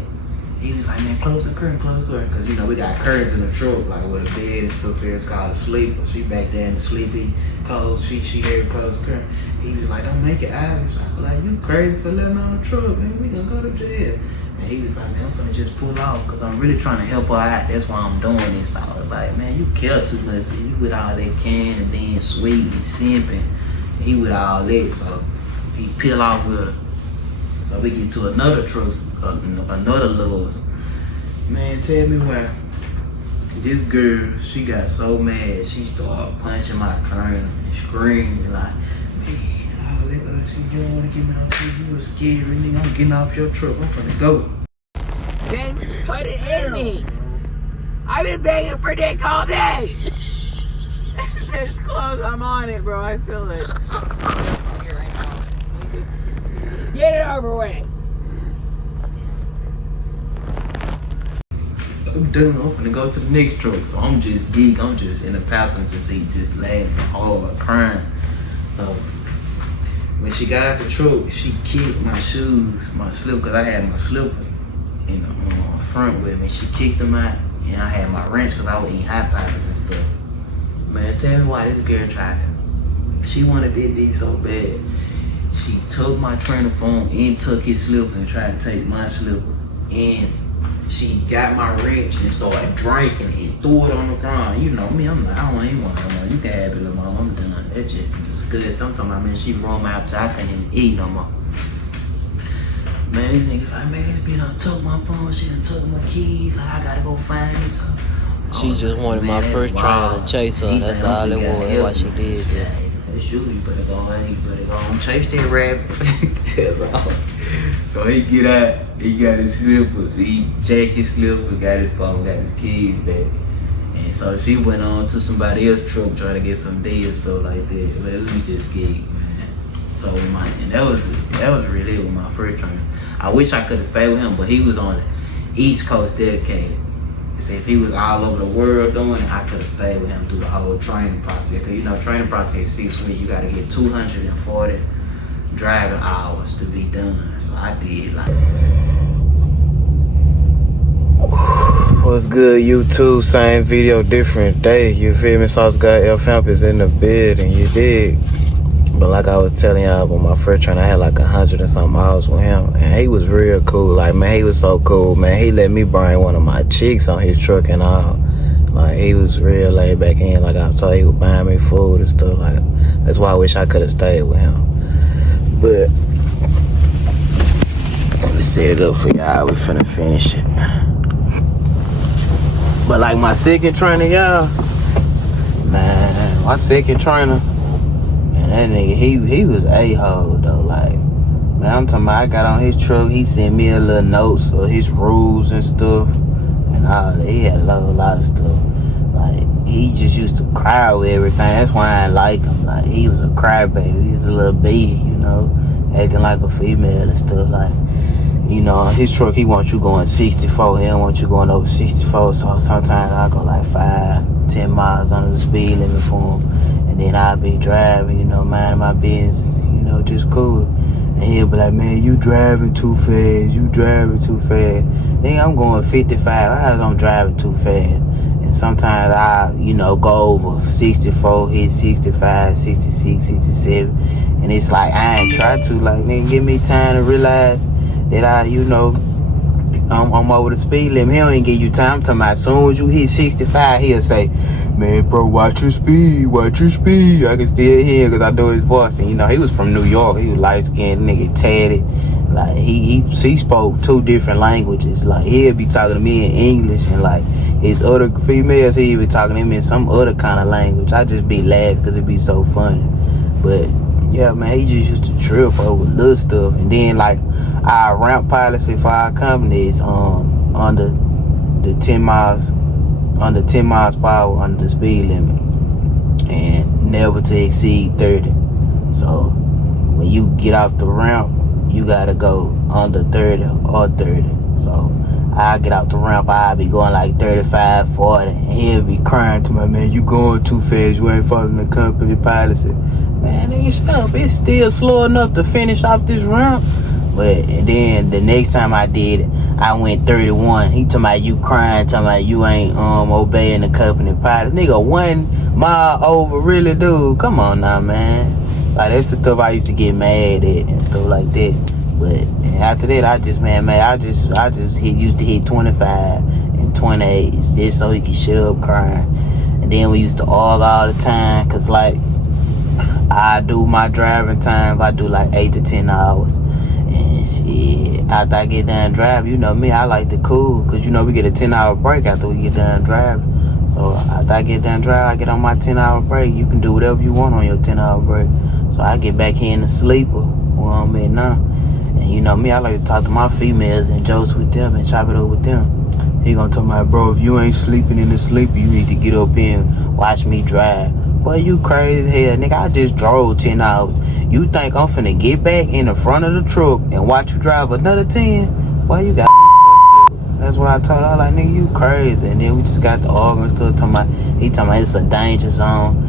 He was like, man, close the curtain, close the curtain. Cause you know, we got curtains in the truck, like with a bed and stuff there. It's called a sleeper. She back there in the sleepy, close, she here to close the curtain. He was like, don't make it obvious. I was like, you crazy for letting on the truck, man, we gonna go to jail. And he was like, man, I'm gonna just pull off, cause I'm really trying to help her out. That's why I'm doing this. I was like, man, you care too much. You with all that can and being sweet and simping. He with all that, so he peel off with her. So we get to another truck, another Lowe's. Man, tell me why this girl, she got so mad, she started punching my trainer and screaming like, man, all that other shit, you don't want to give me no shit, you was scared, nigga, I'm getting off your truck, I'm finna go. Then put it in me. I've been begging for dick all day. It's close, I'm on it, bro, I feel it. Here right now. Let me just get it over with. I'm done, I'm finna go to the next truck. So I'm just geek, I'm just in the passenger seat, just laughing hard, crying. So when she got out the truck, she kicked my shoes, my slip, cause I had my slippers in the front with me. She kicked them out, and I had my wrench, cause I was eating Hot Pockets and stuff. Man, tell me why this girl tried to. She wanted that dick so bad. She took my trainer phone and took his slipper and tried to take my slipper. And she got my wrench and started drinking and threw it on the ground. You know me, I'm like, I don't even want no more. You can have it, little mama, I'm done. That's just disgusting. I'm talking about, man, she roamed out so I couldn't even eat no more. Man, these niggas like, man, this bitch done took my phone, she done took my keys, like, I gotta go find this. She just wanted my first trainer to chase her. That's all it was. Why she did that. That's you. You better go and chase that rabbit. That's all. So he get out. He got his slippers. He jacked his slippers. Got his phone. Got his keys back. And so she went on to somebody else's truck trying to get some deal stuff like that. But it was just gig, man. So that was really it with my first trainer. I wish I could have stayed with him, but he was on the East Coast dedicated. So if he was all over the world doing it, I could have stayed with him through the whole training process. Cause you know, training process is 6 weeks. You gotta get 240 driving hours to be done. So I did like. What's good, YouTube? Same video, different day. You feel me? SAUCEGOD.HAMP is in the bed, and you dig. But like I was telling y'all about my first trainer, I had like 100 and something hours with him. And he was real cool. Like, man, he was so cool, man. He let me bring one of my chicks on his truck and all. Like, he was real laid back in. Like I was told, he was buying me food and stuff. Like, that's why I wish I could have stayed with him. But let me set it up for y'all. We finna finish it. But like my second trainer, y'all, man, my second trainer, man, that nigga, he was a-hole though. Like, man, I'm talking about, I got on his truck, he sent me a little notes of his rules and stuff, and all that. He had a lot of stuff. Like, he just used to cry with everything. That's why I didn't like him. Like, he was a crybaby. He was a little baby, you know, acting like a female and stuff. Like, you know, his truck, he wants you going 64. He don't want you going over 64. So sometimes I go like 5-10 miles under the speed limit for him. And then I'll be driving, you know, minding my business, you know, just cool. And he'll be like, man, you driving too fast. You driving too fast. Then I'm going 55. I'm driving too fast. And sometimes I, you know, go over 64, hit 65, 66, 67. And it's like, I ain't try to. Like, nigga, give me time to realize that I, you know, I'm over the speed limit. He don't even give you time. I'm talking about as soon as you hit 65, he'll say, man, bro, watch your speed, watch your speed. I can still hear because I know his voice. And, you know, he was from New York. He was light-skinned, nigga, tatted. Like, he spoke 2 different languages. Like, he'll be talking to me in English, and, like, his other females, he'll be talking to him in some other kind of language. I just be laughing because it be so funny. But, yeah, man, he just used to trip over little stuff. And then, like, our ramp policy for our company is under 10 miles per hour under the speed limit, and never to exceed 30. So when you get off the ramp, you gotta go under 30 or 30. So I get out the ramp, I'll be going like 35, 40, and he'll be crying to me, man, you going too fast, you ain't following the company policy. Man, nigga, shut up. It's still slow enough to finish off this ramp. But and then the next time I did it, I went 31. He talking about you crying, talking about you ain't obeying the company policy. Nigga, 1 mile over, really, dude? Come on now, man. Like, that's the stuff I used to get mad at and stuff like that. But after that, I just used to hit 25 and 28 just so he could shut up crying. And then we used to argue all the time, cause like, I do my driving time, I do like 8 to 10 hours. And shit, after I get done driving, you know me, I like to cool, cause you know we get a 10-hour break after we get done driving. So after I get done driving, I get on my 10-hour break. You can do whatever you want on your 10-hour break. So I get back here in the sleeper where I'm at now. And you know me, I like to talk to my females and jokes with them and chop it up with them. He gonna tell me, bro, if you ain't sleeping in the sleeper, you need to get up here and watch me drive. Boy, you crazy as hell, nigga. I just drove 10 hours. You think I'm finna get back in the front of the truck and watch you drive another 10? Boy, you got That's what I told her. I was like, nigga, you crazy. And then we just got to arguing and stuff. He talking about it's a danger zone.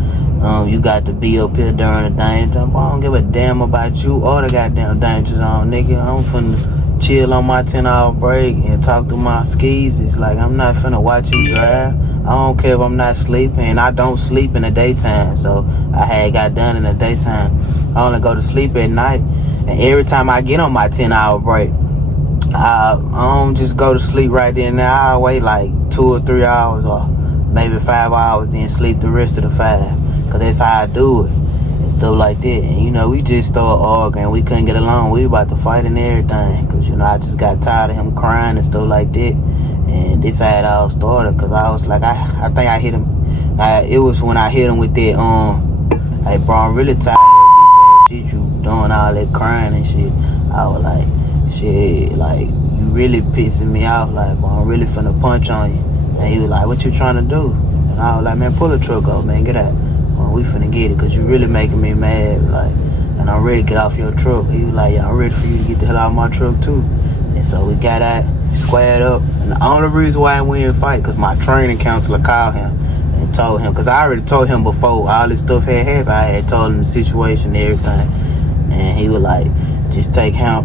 You got to be up here during the danger zone. Boy, I don't give a damn about you or the goddamn danger zone, nigga. I'm finna chill on my 10-hour break and talk to my skis. It's like, I'm not finna watch you drive. I don't care if I'm not sleeping. I don't sleep in the daytime, so I had got done in the daytime. I only go to sleep at night, and every time I get on my 10-hour break, I don't just go to sleep right then and there. I wait like 2 or 3 hours or maybe 5 hours, then sleep the rest of the 5, because that's how I do it and stuff like that. And you know, we just started arguing. We couldn't get along. We about to fight and everything, because you know, I just got tired of him crying and stuff like that. And this how it all started, because I was like, I think I hit him. It was when I hit him with that, hey bro, I'm really tired of that bitch ass shit, you doing all that crying and shit. I was like, shit, like, you really pissing me off, like, bro, I'm really finna punch on you. And he was like, what you trying to do? And I was like, man, pull the truck up, man, get out. We finna get it, because you really making me mad, like, and I'm ready to get off your truck. He was like, yeah, I'm ready for you to get the hell out of my truck too. And so we got out, squared up. And the only reason why we didn't fight, because my training counselor called him and told him, because I already told him before all this stuff had happened. I had told him the situation and everything. And he was like, just take him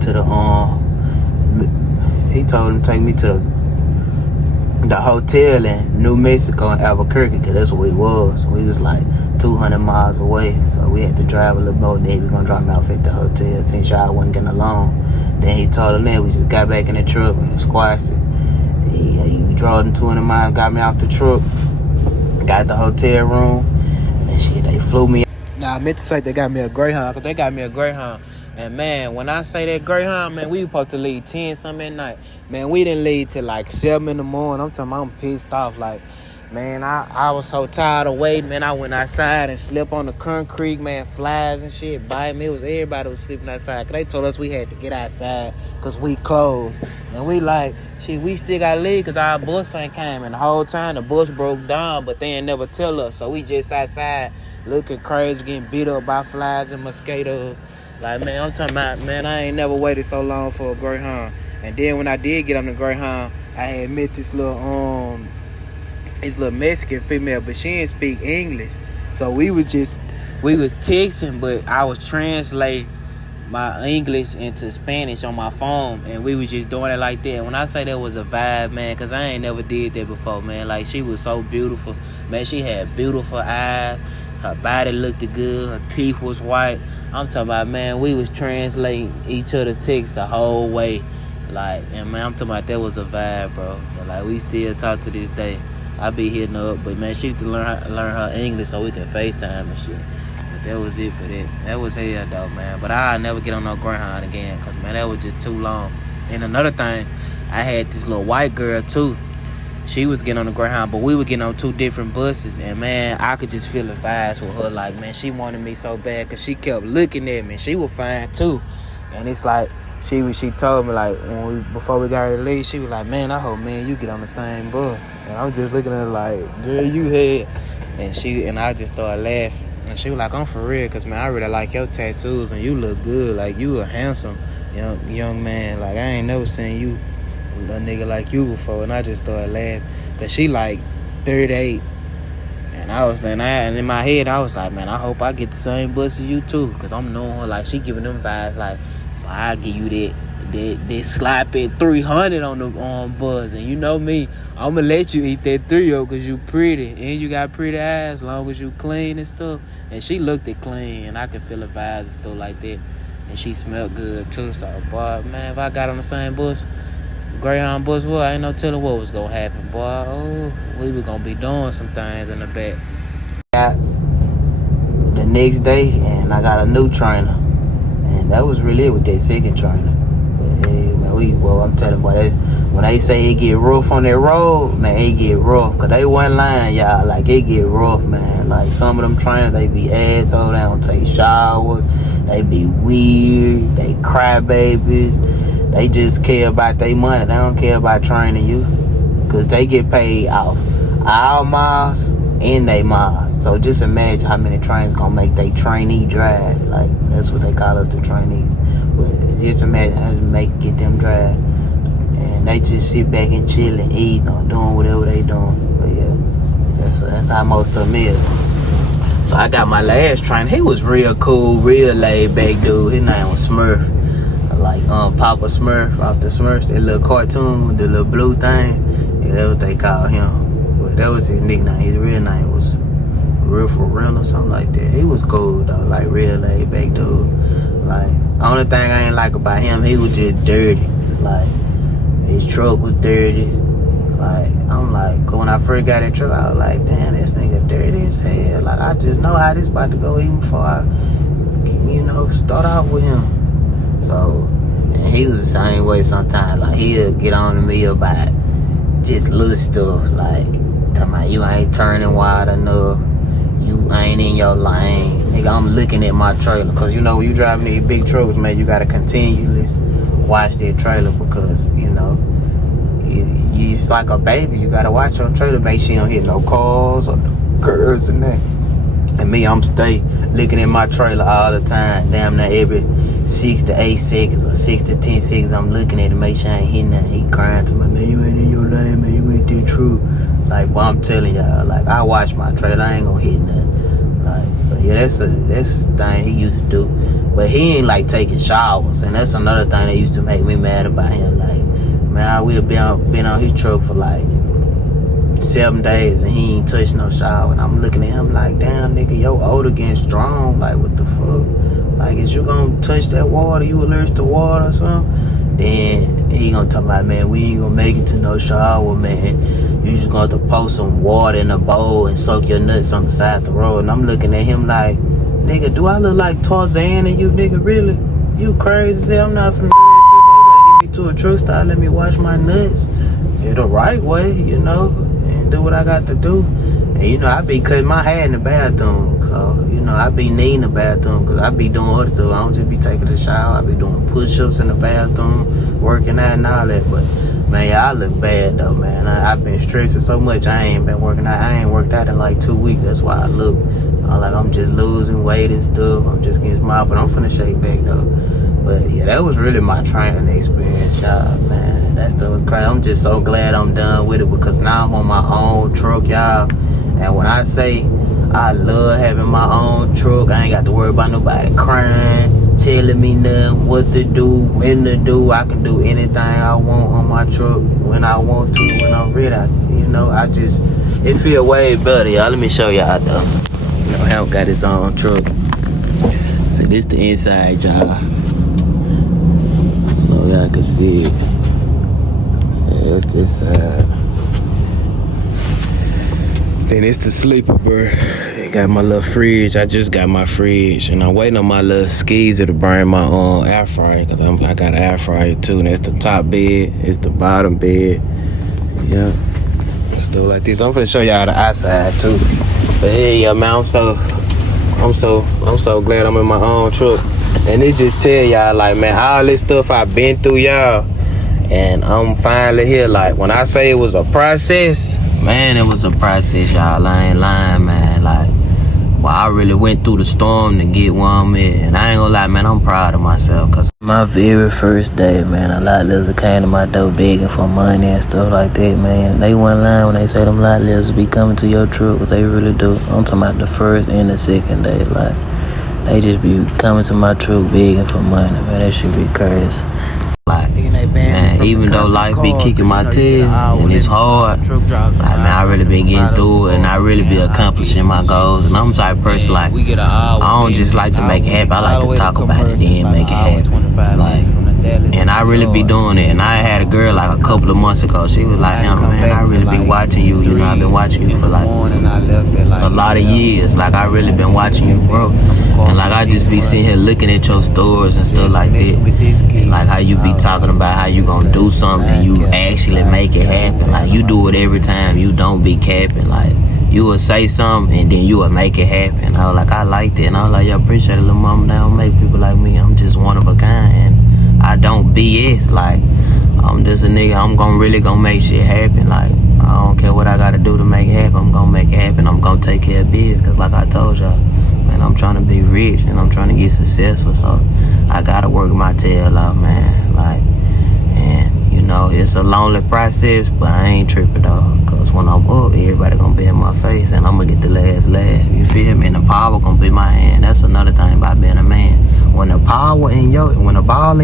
to the, he told him to take me to the hotel in New Mexico in Albuquerque, because that's where we was. We was like 200 miles away. So we had to drive a little more, and then we gonna drop him off at the hotel since y'all wasn't getting along. Then he told him that we just got back in the truck and squashed it. He drove them 200 miles, got me off the truck, got the hotel room, and shit, they flew me. Nah, I meant to say they got me a Greyhound, because they got me a Greyhound. And man, when I say that Greyhound, man, we were supposed to leave 10 something at night. Man, we didn't leave till like 7 in the morning. I'm talking about I'm pissed off. Like, man, I was so tired of waiting, man. I went outside and slept on the concrete, man. Flies and shit biting me. It was everybody was sleeping outside. Cause they told us we had to get outside cause we closed. And we like, shit, we still gotta leave cause our bus ain't came. And the whole time the bus broke down, but they ain't never tell us. So we just outside looking crazy, getting beat up by flies and mosquitoes. Like, man, I'm talking about, man, I ain't never waited so long for a Greyhound. And then when I did get on the Greyhound, I had met this little Mexican female, but she didn't speak English. So we was texting, but I was translating my English into Spanish on my phone, and we was just doing it like that. When I say that was a vibe, man, because I ain't never did that before, man. Like, she was so beautiful. Man, she had beautiful eyes. Her body looked good. Her teeth was white. I'm talking about, man, we was translating each other's text the whole way. Like, and man, I'm talking about that was a vibe, bro. And like, we still talk to this day. I be hitting her up, but man, she need to learn her English so we can FaceTime and shit. But that was it for that. That was hell, though, man. But I'll never get on no Greyhound again, because, man, that was just too long. And another thing, I had this little white girl, too. She was getting on the Greyhound, but we were getting on 2 different buses. And, man, I could just feel the vibes with her. Like, man, she wanted me so bad because she kept looking at me. She was fine, too. And it's like, she told me, like, before we got ready to leave, she was like, man, I hope, man, you get on the same bus. And I was just looking at her like, girl, you had. And I just started laughing. And she was like, I'm for real, because, man, I really like your tattoos, and you look good. Like, you a handsome young man. Like, I ain't never seen you, a nigga like you before. And I just started laughing. Because she, like, 38. And and in my head, I was like, man, I hope I get the same bus as you, too. Because I'm knowing her, like, she giving them vibes, like, I'll give you that sloppy 300 on the bus. And you know me, I'm going to let you eat that 3-0 because you pretty. And you got pretty eyes as long as you clean and stuff. And she looked it clean, and I could feel the vibes and stuff like that. And she smelled good, too. So, boy, man, if I got on the same bus, Greyhound bus, well, I ain't no telling what was going to happen, boy. Oh, we were going to be doing some things in the back. Got the next day, and I got a new trainer. And that was really it with that second trainer. But hey, man, I'm telling you, boy, when they say it get rough on that road, man, it get rough. Cause they wasn't lying, y'all. Like, it get rough, man. Like, some of them trainers, they be assholes. They don't take showers. They be weird. They cry babies. They just care about their money. They don't care about training you. Cause they get paid off our miles and they miles. So just imagine how many trains gonna make they trainee drive. Like, that's what they call us, the trainees. But just imagine how to get them drive. And they just sit back and chill and eat or doing whatever they doing. But yeah, that's how most of them is. So I got my last trainer. He was real cool, real laid back dude. His name was Smurf. Like Papa Smurf off the Smurfs, that little cartoon with the little blue thing. Yeah, that's what they call him. But that was his nickname. His real name was Real for Real or something like that. He was cool though, like real laid back dude. Like, only thing I ain't like about him, he was just dirty. Like, his truck was dirty. Like, I'm like, when I first got that truck, I was like, damn, this nigga dirty as hell. Like, I just know how this about to go even before I, start off with him. So, and he was the same way sometimes. Like, he'll get on to me about just little stuff. Like, talking about you ain't turning wide enough. You ain't in your lane. Nigga, I'm looking at my trailer. Because, when you driving these big trucks, man, you got to continuously watch that trailer. Because, it's like a baby. You got to watch your trailer. Make sure you don't hit no cars or curves and that. And me, I'm stay looking at my trailer all the time. Damn near every 6 to 8 seconds or 6 to 10 seconds, I'm looking at it, make sure I ain't hitting nothing. He crying to me, man, you ain't in your lane, man, you ain't that true. Like, but I'm telling y'all, like, I watch my trailer, I ain't gonna hit nothing. Like, so yeah, that's the thing he used to do. But he ain't like taking showers, and that's another thing that used to make me mad about him. Like, man, we have been on his truck for like 7 days and he ain't touched no shower. And I'm looking at him like, damn, nigga, your odor getting strong. Like, what the fuck? Like, is you gonna touch that water? You allergic to water or something? Then he gonna talk about, man, we ain't gonna make it to no shower, man. You just gonna have to pour some water in a bowl and soak your nuts on the side of the road. And I'm looking at him like, nigga, do I look like Tarzan and you, nigga, really? You crazy? I'm not finna do that. Get me to a truck stop, let me wash my nuts the right way, you know, and do what I got to do. And you know, I be cutting my hair in the bathroom, so you know, I be needing the bathroom because I be doing other stuff. I don't just be taking a shower. I be doing push-ups in the bathroom, working out and all that. But man, yeah, I look bad though, man. I've been stressing so much. I ain't been working out. I ain't worked out in like 2 weeks. That's why I look like I'm just losing weight and stuff. I'm just getting small, but I'm finna shake back though. But yeah, that was really my training experience, y'all, man. That stuff was crazy. I'm just so glad I'm done with it because now I'm on my own truck, y'all. And when I say I love having my own truck, I ain't got to worry about nobody crying, telling me nothing, what to do, when to do. I can do anything I want on my truck when I want to, when I'm ready. You know, it feel way better, y'all. Let me show y'all though. You know, Hamp got his own truck. So this the inside, y'all. Oh, y'all can see it. Yeah, that's this side. Then it's the sleeper, bro. I got my little fridge. I just got my fridge, and I'm waiting on my little skeezer to burn my own air fryer because I got an air fryer too. And that's the top bed. It's the bottom bed. Yeah, stuff like this. I'm gonna show y'all the outside too. But hey, yeah, man, I'm so glad I'm in my own truck. And it just tell y'all, like, man, all this stuff I've been through, y'all, and I'm finally here. Like, when I say it was a process, man, it was a process, y'all. I ain't lying, man. Like, well, I really went through the storm to get where I'm at. And I ain't gonna lie, man, I'm proud of myself. Cause my very first day, man, a lot of lizards came to my door begging for money and stuff like that, man. They wasn't lying when they say them lot lizards be coming to your truck, cause they really do. I'm talking about the first and the second day, like. They just be coming to my truck begging for money, man. That shit be crazy. Like, man, even though life be kicking my tail and it's hard, like, man, I really been getting through it and I really be accomplishing my goals. And I'm the type of person, like, I don't just like to make it happen. I like to talk about it then make it happen. Like, and I really be doing it. And I had a girl like a couple of months ago. She was like, man, I really be watching you. You know, I've been watching you for like a lot of years. Like, I really been watching you grow. And like, I just be sitting here looking at your stories and stuff like that. And like how you be talking about how you gonna do something and you actually make it happen. Like, you do it every time. You don't be capping. Like, you will say something and then you will make it happen. I was like, I liked it. And I was like, yo, appreciate it, little mama. They don't make people like me. I'm just one of a kind. And I don't BS. Like, I'm just a nigga. I'm really gonna make shit happen. Like, I don't care what I gotta do to make it happen. I'm gonna make it happen. I'm gonna take care of business. Cause like I told y'all, man, I'm trying to be rich and I'm trying to get successful. So I gotta work my tail off, man. Like, and you know, it's a lonely process, but I ain't tripping though. Cause when I'm up, everybody gonna be in my face and I'm gonna get the last laugh. You feel me? And the power gonna be my hand. That's another thing about being a man. When the ball in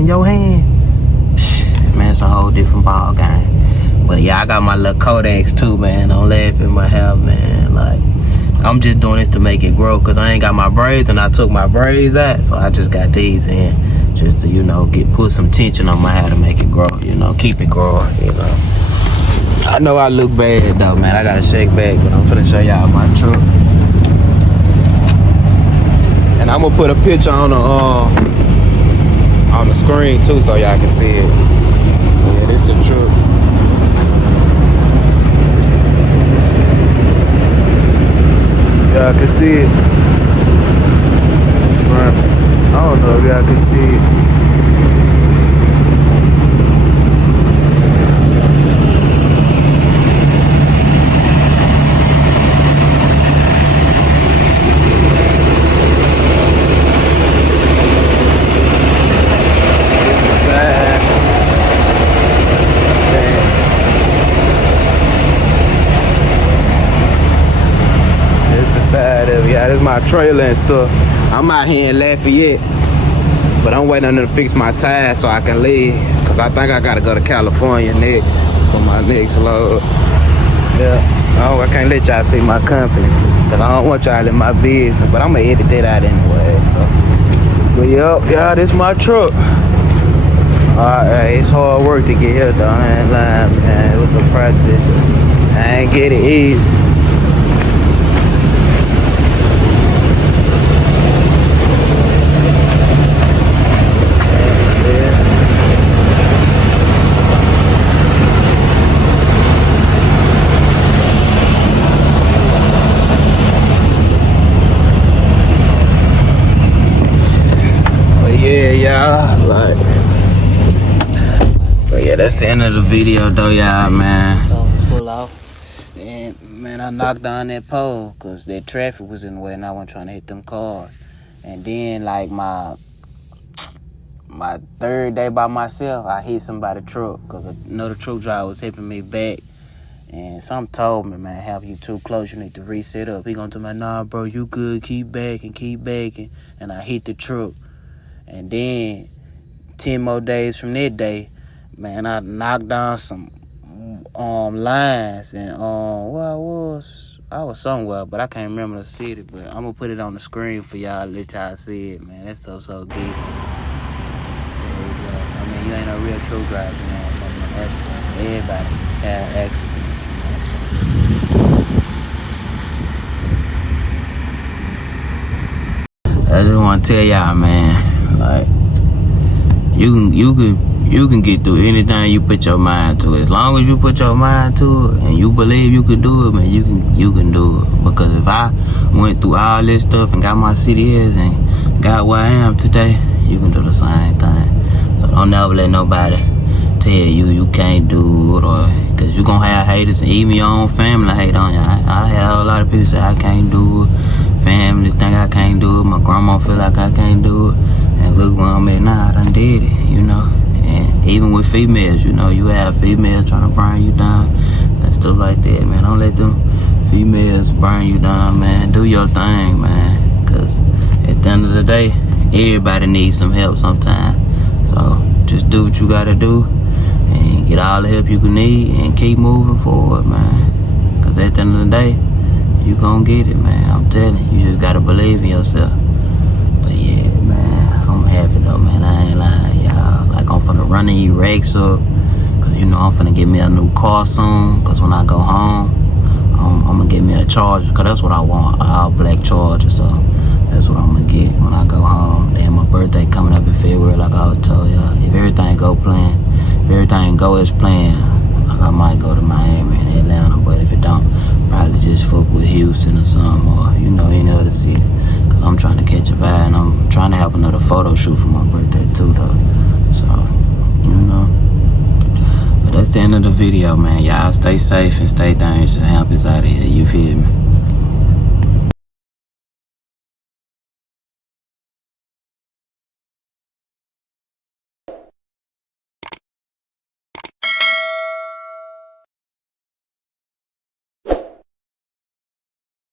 your hand, man, it's a whole different ball game. But yeah, I got my little Kodaks too, man. Don't laugh at my hair, man. Like, I'm just doing this to make it grow because I ain't got my braids and I took my braids out. So I just got these in just to, you know, put some tension on my hair to make it grow, you know, keep it growing, you know. I know I look bad though, man. I gotta shake back, but I'm finna show y'all my truck. And I'm gonna put a picture on the screen too so y'all can see it. Yeah, this the truck. Y'all can see it. Front. I don't know if y'all can see it. Yeah, this is my trailer and stuff. I'm out here in Lafayette, but I'm waiting on them to fix my tires so I can leave. Cause I think I gotta go to California next for my next load. Yeah, I can't let y'all see my company, cause I don't want y'all in my business. But I'm gonna edit that out anyway. So, but yeah, this is my truck. It's hard work to get here though. I ain't lying, man. It was a process. I ain't get it easy. that's the end of the video though, y'all, man. Pull off. And man, I knocked down that pole because that traffic was in the way and I wasn't trying to hit them cars. And then like my third day by myself, I hit somebody's truck because another truck driver was helping me back. And something told me, man, have you too close, you need to reset up. He gonna tell me, nah, bro, you good, keep backing. And I hit the truck. And then 10 more days from that day, man, I knocked down some lines and where I was somewhere, but I can't remember the city. But I'm gonna put it on the screen for y'all, let y'all see it, man. That stuff so geeky. There you go. I mean, you ain't no real truck driver, you know. Accidents. Everybody have accidents. I just want to tell y'all, man, like you can get through anything you put your mind to. As long as you put your mind to it and you believe you can do it, man, you can do it. Because if I went through all this stuff and got my CDLs and got where I am today, you can do the same thing. So don't never let nobody tell you can't do it, or because you're gonna have haters, and even your own family hate on you. I had a lot of people say I can't do it. Family think I can't do it. My grandma feel like I can't do it. And look where I'm at now, I done did it, you know. And even with females, you know, you have females trying to burn you down and stuff like that, man. Don't let them females burn you down, man. Do your thing, man. Because at the end of the day, everybody needs some help sometimes. So just do what you gotta do and get all the help you can need and keep moving forward, man. Because at the end of the day, you gonna get it, man. I'm telling you, you just gotta believe in yourself. But yeah, man, I'm happy though, man. I ain't lying, y'all. Like, I'm finna run these racks up, cause you know I'm finna get me a new car soon. Cause when I go home, I'm gonna get me a Charger, cause that's what I want, all black Charger. So that's what I'm gonna get when I go home. Then my birthday coming up in February, like I was told y'all. If everything go as planned, like I might go to Miami and Atlanta. But if it don't, probably just fuck with Houston or something, or you know, any other city. Cause I'm trying to catch a vibe, and I'm trying to have another photo shoot for my birthday too, though. So, you know. But that's the end of the video, man. Y'all stay safe and stay dangerous. Hamp is out of here. You feel me?